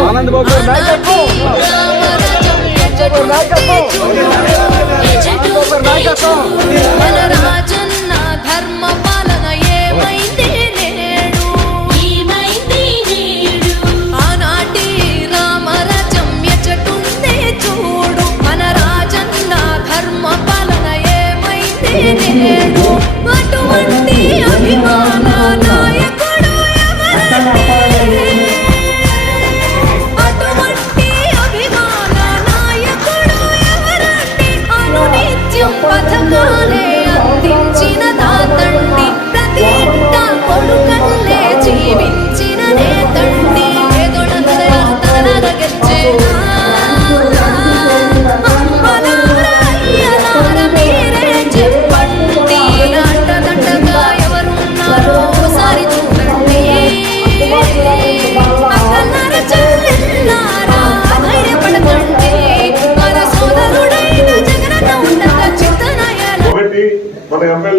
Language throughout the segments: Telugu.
ఆనంద్ బాబు గారి నాయకత్వం. మన రాజన్న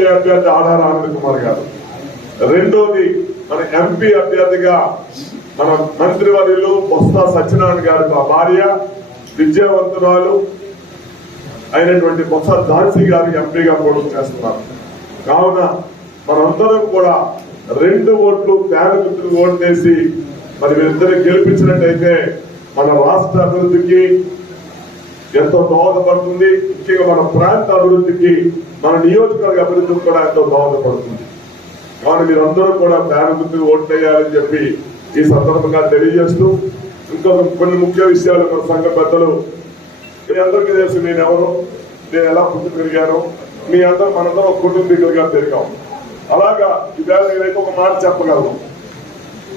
ఎమ్మెల్యే అభ్యర్థి ఆధార ఆనంద్ కుమార్ గారు. రెండోది మన ఎంపీ అభ్యర్థిగా మన మంత్రివర్యులు బొత్స సత్యనారాయణ గారి మా భార్య విద్యావంతురాలు అయినటువంటి బొత్స ఝాన్సీ గారు ఎంపీగా పోటీ చేస్తున్నారు. కావున మనందరం కూడా రెండు ఓట్లు పేద మిత్రులు ఓటు వేసి మరి వీరిద్దరు గెలిపించినట్టయితే మన రాష్ట్ర అభివృద్ధికి ఎంతో దోహదపడుతుంది ముఖ్యంగా మన ప్రాంత అభివృద్ధికి మన నియోజకవర్గ అభివృద్ధికి కూడా ఎంతో దోహదపడుతుంది కావున మీరందరూ కూడా ప్రారంభించి ఓట్లేయాలని చెప్పి ఈ సందర్భంగా తెలియజేస్తూ ఇంకొక కొన్ని ముఖ్య విషయాలు మన సంఘ పెద్దలు. మీ అందరికీ తెలుసు నేను ఎవరు నేను ఎలా పుట్టి పెరిగాను మీ అందరూ మనందరం ఒక కుటుంబీకులుగా పెరిగాం. అలాగా ఈవేళ నేనైతే ఒక మాట చెప్పగలను.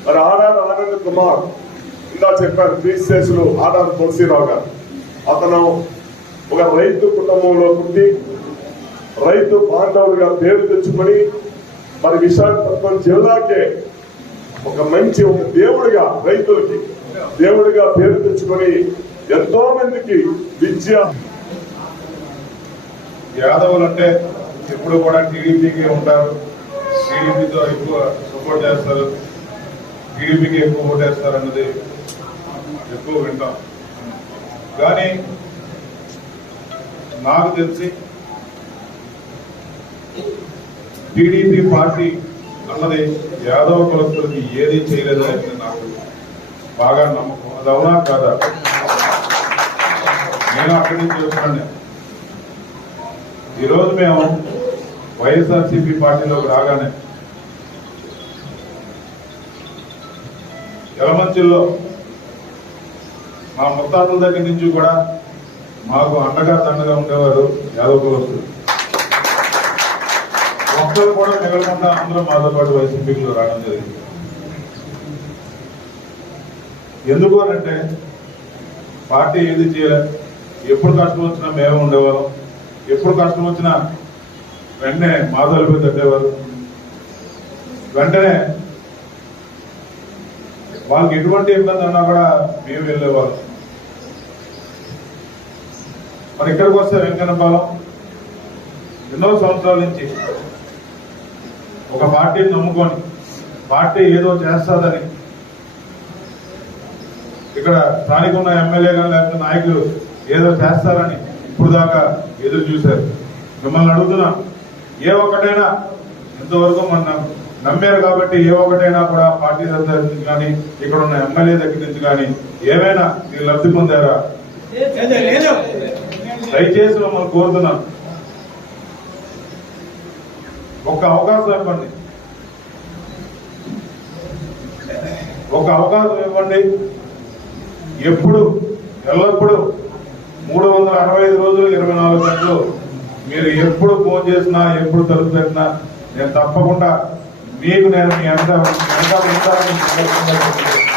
మరి ఆర్ఆర్ ఆనంద్ కుమార్ ఇందా చెప్పారు క్రీస్తేసులు ఆర్ఆర్ తులసిరావు గారు. అతను ఒక రైతు కుటుంబంలో పుట్టి రైతు బాంధవుడిగా పేరు తెచ్చుకొని మరి విశాఖపట్నం జిల్లాకే ఒక మంచి ఒక దేవుడిగా రైతులకి దేవుడిగా పేరు తెచ్చుకొని ఎంతో మందికి విద్య యాదవులు అంటే ఎప్పుడు కూడా టీడీపీకి ఉంటారు. టీడీపీతో ఎక్కువ సపోర్ట్ చేస్తారు. టీడీపీకి ఎక్కువ ఓటేస్తారు అన్నది ఎక్కువ వింటాం. కానీ నాకు తెలిసి టీడీపీ పార్టీ అన్నది యాదవ కులస్తులకి ఏది చేయలేదు నాకు బాగా నమ్మకం. అది అవునా కాదా? నేను అక్కడి నుంచి వచ్చాను ఈరోజు మేము వైఎస్ఆర్సీపీ పార్టీలోకి రాగానే ఎలమంచిల్లో మా ముత్తాతల దగ్గర నుంచి కూడా మాకు అండగా దండగా ఉండేవారు యాదవ కులస్తులు. ఒక్కరు కూడా మిగలకుండా అందరూ మాతో పాటు వైసీపీలో రావడం జరిగింది. ఎందుకు అంటే పార్టీ ఏది చేయలే ఎప్పుడు కష్టం వచ్చినా మేము ఉండేవాళ్ళం ఎప్పుడు కష్టం వచ్చినా వెంటనే మాధవలపై తట్టేవారు. వెంటనే వాళ్ళకి ఎటువంటి ఇబ్బంది ఉన్నా కూడా మేము వెళ్ళేవాళ్ళం. మరి ఇక్కడికి వస్తే వెంకన్నపాలెం ఎన్నో సంవత్సరాల నుంచి ఒక పార్టీని నమ్ముకొని పార్టీ ఏదో చేస్తాదని ఇక్కడ స్థానిక ఉన్న ఎమ్మెల్యే కానీ లేకపోతే నాయకులు ఏదో చేస్తారని ఇప్పుడు దాకా ఎదురు చూశారు. మిమ్మల్ని అడుగుతున్నా ఏ ఒక్కటైనా ఇంతవరకు మన నమ్మారు కాబట్టి ఏ ఒక్కటైనా కూడా పార్టీ దగ్గర నుంచి కానీ ఇక్కడ ఉన్న ఎమ్మెల్యే దగ్గర నుంచి కానీ ఏమైనా మీరు లబ్ధి పొందారా? దయచేసి మిమ్మల్ని కోరుతున్నాను. ఒక అవకాశం ఇవ్వండి. ఒక అవకాశం ఇవ్వండి. ఎప్పుడు ఎల్లప్పుడూ మూడు వందల అరవై ఐదు రోజులు ఇరవై నాలుగు గంటలు మీరు ఎప్పుడు ఫోన్ చేసినా ఎప్పుడు తలుపు తట్టినా నేను తప్పకుండా మీకు నేను మీ అంతా ఉంటాను